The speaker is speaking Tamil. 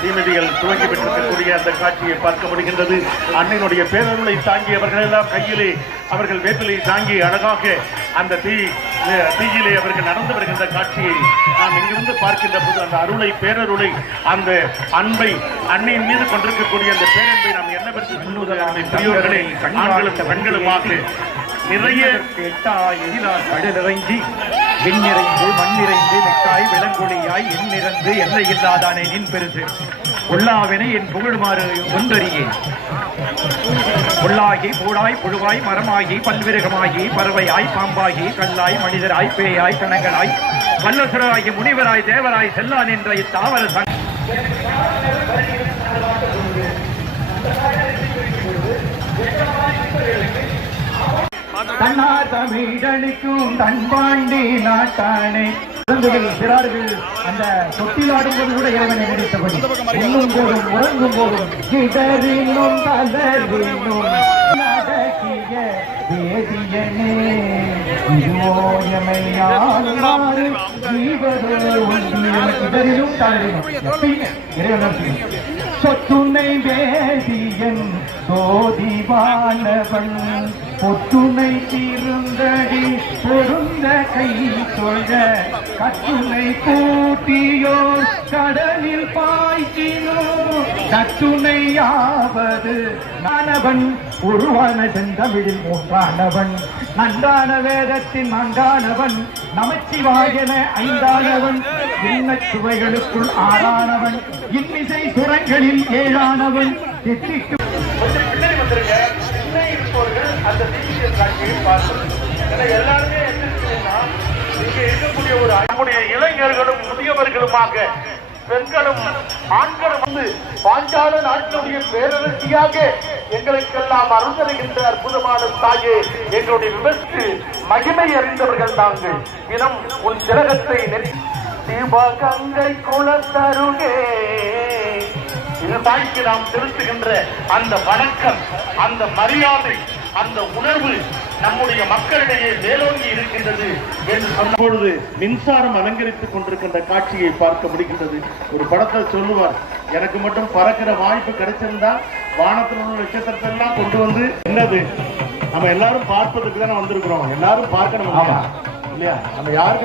தீமிதிகள் துவங்கி பெற்றிருக்கக்கூடிய அந்த காட்சியை பார்க்க முடிகின்றது. அன்னையினுடைய பேரருளை தாங்கியவர்கள் எல்லாம் கையிலே அவர்கள் வேப்பிலை தாங்கி அழகாக அந்த தீயிலே அவர்கள் நடந்து வருகின்ற காட்சியை நாம் இங்கிருந்து பார்க்கின்ற போது அந்த அருளை பேரருளை அந்த அன்பை அன்னையின் மீது கொண்டிருக்கக்கூடிய அந்த பேரன்பை நாம் என்ன பெற்று சொல்லுவதாக பெரியோர்களே ஆண்களும் பெண்களுமாக நிறைய கடலிறங்கி விண்ணிறைந்து மண்ணிறைந்து மெக்காய் விளங்கொழியாய் எண்ணிறந்து எல்லை இல்லாதானே நின் பெருசு உள்ளாவினை என் புகழுமாறு ஒன்றறியே உள்ளாகி பூடாய் புழுவாய் மரமாகி பல்விருகமாகி பறவையாய் பாம்பாகி கல்லாய் மனிதராய் பேயாய் கணங்களாய் வல்லசுராகி முனிவராய் தேவராய் செல்லான் என்ற இத்தாவர தன்னார் தமிழனுக்கும் தன்பாண்டி நாட்டானே சிறார்கள் அந்த தொட்டிலாடும் போது கூட இறைவனை நினைத்தபடி உண்ணும் போதும் உறங்கும் போதும் கிடறினும் தளர்வினும் அடக்கிய வேதியனே ஓயமையாறு கிடறினும் தளர்வினும் இறைவன் சொத்துணை வேதியன் சோதிவானவன் பொத்துணை தீர்ந்தடி பொருந்த கை தொழ கட்டுணை கூட்டியோர் கடலில் பாய்ச்சினோ கட்டுணையாவது நானவன் உருவான செந்தமிழில் மூன்றானவன் நன்றான வேதத்தின் நான்கானவன் நமச்சிவாயன ஐந்தானவன் இன்ன சுவைகளுக்குள் ஆறானவன் இன்னிசை சுரங்களில் ஏழானவன் எட்டிட்டு அந்த டிஜிட்டல் காட்சியை பார்க்கணும். எல்லாருமே இங்கே இருக்கக்கூடிய ஒரு நம்முடைய இளைஞர்களும் முதியவர்களுமாக பெண்களும் ஆண்களும் வந்து பாஞ்சால நாட்டினுடைய பேரரசியாக எங்களுக்கெல்லாம் அருந்தருகின்ற அற்புதமான தாயே எங்களுடைய விபத்து மகிமை அறிந்தவர்கள் தாங்கள் தினம் உன் திலகத்தை சிவகங்கை குளத்தருகே இது தாய்க்கு நாம் செலுத்துகின்ற அந்த வணக்கம் அந்த மரியாதை அந்த உணர்வு நம்முடைய மக்களிடையே மேலோங்கி இருக்கின்றது என்று சொன்னபொழுது மின்சாரம் அலங்கரித்துக் கொண்டிருக்கின்ற காட்சியை பார்க்க முடிகின்றது. ஒரு படத்தை சொல்லுவார், எனக்கு மட்டும் பறக்கிற வாய்ப்பு கிடைச்சிருந்தா வானத்தில் உள்ள நட்சத்திரத்தை எல்லாம் கொண்டு வந்து என்னது நம்ம எல்லாரும் பார்ப்பதற்கு தானே வந்திருக்கிறோம், எல்லாரும் பார்க்கணும் இல்லையா? நம்ம யாருக்கு